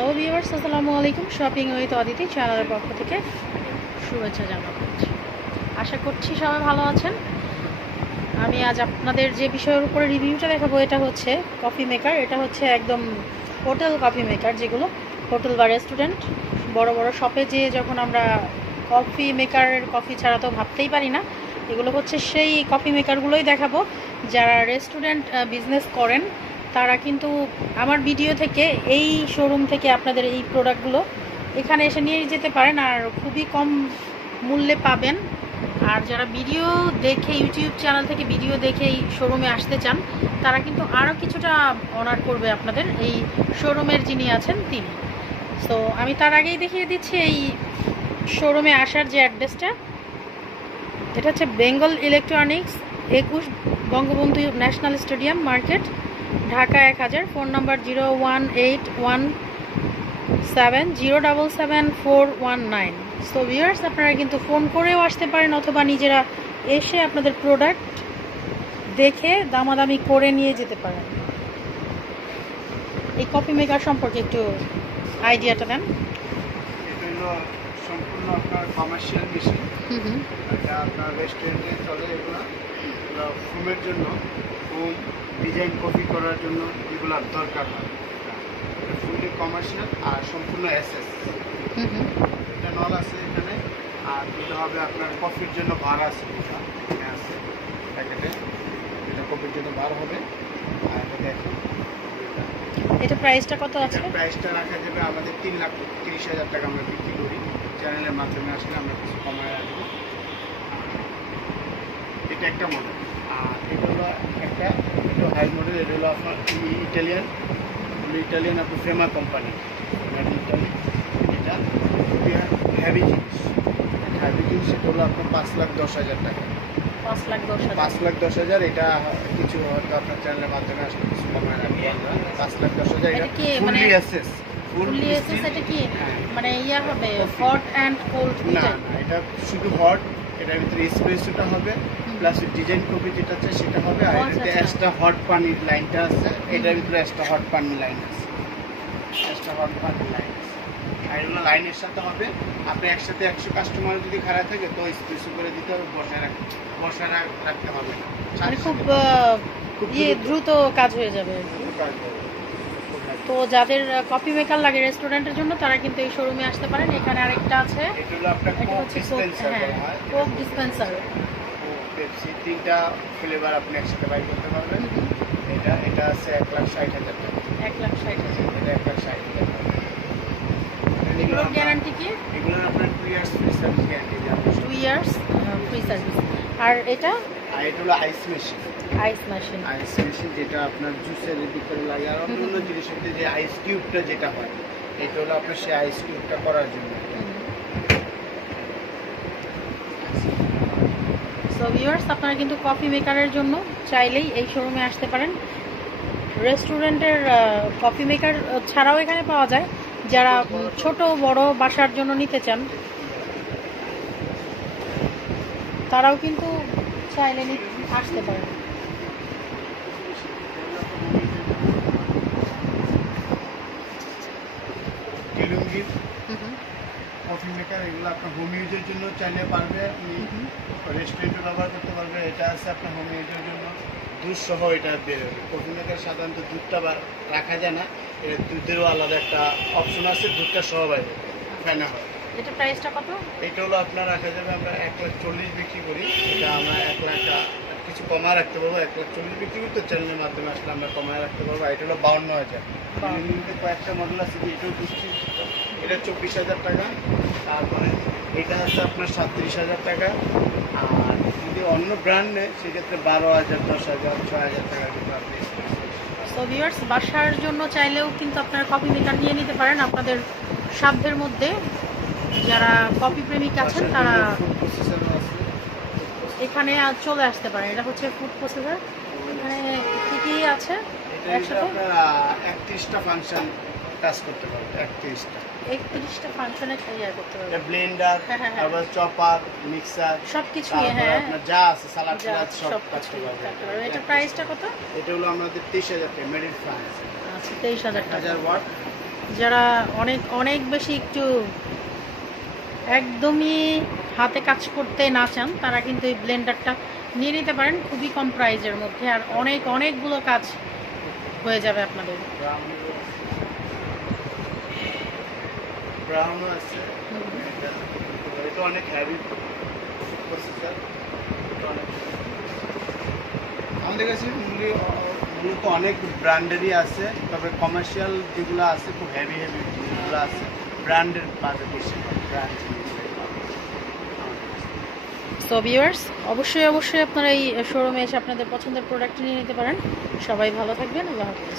Hello viewers, আসসালামু আলাইকুম। Shopping with Aditi চ্যানেলের পক্ষ থেকে শুভেচ্ছা জানাচ্ছি। আশা করছি সবাই ভালো আছেন। আমি আজ আপনাদের যে বিষয়ের উপরে রিভিউটা দেখাবো এটা হচ্ছে কফি মেকার। এটা হচ্ছে একদম হোটেল কফি মেকার, যেগুলো হোটেল বা রেস্টুরেন্ট বড় বড় শপে যেয়ে যখন আমরা কফি মেকারের কফি ছাড়া তো ভাবতেই পারি না, এগুলো হচ্ছে সেই কফি মেকারগুলোই দেখাবো। যারা রেস্টুরেন্ট বিজনেস করেন তারা কিন্তু আমার ভিডিও থেকে এই শোরুম থেকে আপনাদের এই প্রোডাক্টগুলো এখানে এসে নিয়ে যেতে পারেন, আর খুবই কম মূল্যে পাবেন। আর যারা ভিডিও দেখে ইউটিউব চ্যানেল থেকে ভিডিও দেখে এই শোরুমে আসতে চান তারা কিন্তু আরও কিছুটা অনার করবে আপনাদের এই শোরুমের যিনি আছেন তিনি। সো আমি তার আগেই দেখিয়ে দিচ্ছি এই শোরুমে আসার যে অ্যাড্রেসটা। এটা হচ্ছে Bengal electronics, 21 Bangabandhu national stadium market, Dhaka 1000। Phone number 01817077419। So viewers, আপনারা কিন্তু ফোন করেও আসতে পারেন অথবা নিজেরা এসে আপনাদের প্রোডাক্ট দেখে দামাদামি করে নিয়ে যেতে পারেন। এই কফি মেকার সম্পর্কে একটু আইডিয়াটা দেন। সম্পূর্ণ আপনার কমার্শিয়াল মেশিন। এটা আপনার রেস্টুরেন্টে চলে। এগুলো ফুমের জন্য, ফুম ডিজাইন কপি করার জন্য এগুলো দরকার হয়। ফুললি কমার্শিয়াল আর সম্পূর্ণ এসএস। এটা নল আছে এখানে। আর এটা হবে আপনার কফির জন্য বার আছে, এখানে আছে প্যাকেটে। এটা কফির জন্য বার হবে। আর এটা দেখুন, এটা প্রাইসটা কত আছে? প্রাইসটা রাখা যাবে আমাদের 3,30,000 টাকা আমরা বিক্রি করি। চ্যানেলের মাধ্যমে আসলে আমরা কিছু কমায় রাখবো। এটা একটা মডেল। আর এটা হলো একটা হাই মডেল। এটা হলো আপনার ইটালিয়ান আপনার ফেমা কোম্পানি, ইটালি। এটা হ্যাভি জিনিস। এটা হলো আপনার 5,10,000 টাকা। 5,10,000। এটা কিছু হয়তো আপনার চ্যানেলের মাধ্যমে আসলে কিছু কমায় রাখবো আমরা। 5,10,000। এটা কি মানে ফুললি এসএস? Fully SS. এটা কি মানে ইয়া হবে হট এন্ড কোল্ড? না, এটা শুধু হট। এটার ভিতরে এসপ্রেসোটা হবে, প্লাস ডিজাইন কপি যেটা আছে সেটা হবে। আর এটাতে এক্সট্রা হট পানির লাইনটা আছে। এটার ভিতরে এক্সট্রা হট পানির লাইন আছে। আর এগুলো লাইনের সাথে হবে। আপনি একসাথে 100 কাস্টমার যদি খারাপ থাকে তো স্পেসো করে দিতে হবে, বসায় রাখতে হবে না। মানে খুব দ্রুত কাজ হয়ে যাবে আর কি। তো যাদের কফি মেকার লাগে রেস্টুরেন্টের জন্য তারা কিন্তু এই শোরুমে আসতে পারেন। এখানে আরেকটা আছে, এটা হচ্ছে কোক ডিসপেন্সার। পেপসি 3টা ফ্লেভার আপনি একসাথে বাই করতে পারবেন। এটা আছে 1,60,000 টাকা। 1,60,000। এটা 1,60,000 টাকা। এগুলোর গ্যারান্টি কি? এগুলোর আপনার 2 ইয়ার্স ফ্রি সার্ভিস গ্যারান্টি যাবে। 2 ইয়ার্স ফ্রি সার্ভিস। আর এটা হলো আইস মেশিন। আইস মেশিন যেটা আপনার জুসের ভিতরে লাগে। আর অন্য জিনিসের ভিতরে যে আইস কিউবটা যেটা হয়, এটা হলো আপনার সেই আইস কিউবটা করার জন্য। সো ভিউয়ার্স, আপনারা কিন্তু কফি মেকারের জন্য চাইলেই এই শোরুমে আসতে পারেন। রেস্টুরেন্টের কফি মেকার ছাড়াও এখানে পাওয়া যায়। যারা ছোট বড় বাসার জন্য নিতে চান তারাও কিন্তু চাইলে আসতে পারেন। কফি মেকার এগুলো আপনার হোম ইউজের জন্য চাইলে পারবে। আপনি রেস্টুরেন্টে ব্যবহার করতে পারবে। এটা আছে আপনার হোম ইউজের জন্য। দুধ সহ এটা বেরোবে। কফি মেকার সাধারণত দুধটা রাখা যায় না, এটা দুধেরও আলাদা একটা অপশন আছে, দুধটা সহ বাইরে ফেনা হয়। এটা প্রাইসটা কত? এটা হলো আপনার রাখা যাবে, আমরা 1,40,000 বিক্রি করি। এটা আমরা 1,00,000 কিছু কমায় রাখতে পারবো। 1,40,000 বিক্রি করি, তো চ্যানেলের মাধ্যমে আসলে আমরা কমায় রাখতে পারবো। এটা হলো 52,000। কয়েকটা মডেল আছে, এটাও দিচ্ছি। এটা 24,000 টাকা। তারপরে এটা আছে আপনার 37,000 টাকা। আর যদি অন্য ব্র্যান্ড নেয় সেক্ষেত্রে 12,000, 10,000, 6,000 টাকা কিন্তু আপনি। সো ভিউয়ার্স, বাসার জন্য চাইলেও কিন্তু আপনারা কফি মেকার নিয়ে নিতে পারেন আপনাদের সাধ্যের মধ্যে। যারা কফি প্রেমিক আছেন তারা এখানে চলে আসতে পারেন। এটা হচ্ছে ফুড প্রসেসর। এখানে কি কি আছে একসাথে? 31টা ফাংশন কাজ করতে পারবে। 31টা ফাংশনে ইয়া করতে পারবে। এটা ব্লেন্ডার, আবার চপার, মিক্সার সবকিছুই। হ্যাঁ, আপনার যা আছে সালাদ সব কাজ করতে পারবে। এটা প্রাইসটা কত? এটা হলো আমাদের 23,000 টাকা, মেড ইন ফ্রান্স। আচ্ছা, 23,000 টাকা। 1000 ওয়াট যারা অনেক অনেক বেশি একটু একদমই হাতে কাজ করতে না চান তারা কিন্তু এই ব্লেন্ডারটা নিয়ে নিতে পারেন, খুবই কম প্রাইজের মধ্যে, আর অনেকগুলো কাজ হয়ে যাবে আপনাদের। ব্রাউনও আছে, এটা অনেক হ্যাভি প্রসেসর। আমাদের কাছে মূলত অনেক ব্র্যান্ডেরই আছে, তবে কমার্শিয়াল যেগুলো আছে খুব হেভি যেগুলো আছে ব্র্যান্ডের বাজে বেশি ব্র্যান্ড জিনিস। সো ভিউয়ার্স, অবশ্যই আপনারা এই শোরুমে এসে আপনাদের পছন্দের প্রোডাক্ট নিয়ে নিতে পারেন। সবাই ভালো থাকবেন, আল্লাহ হাফেজ।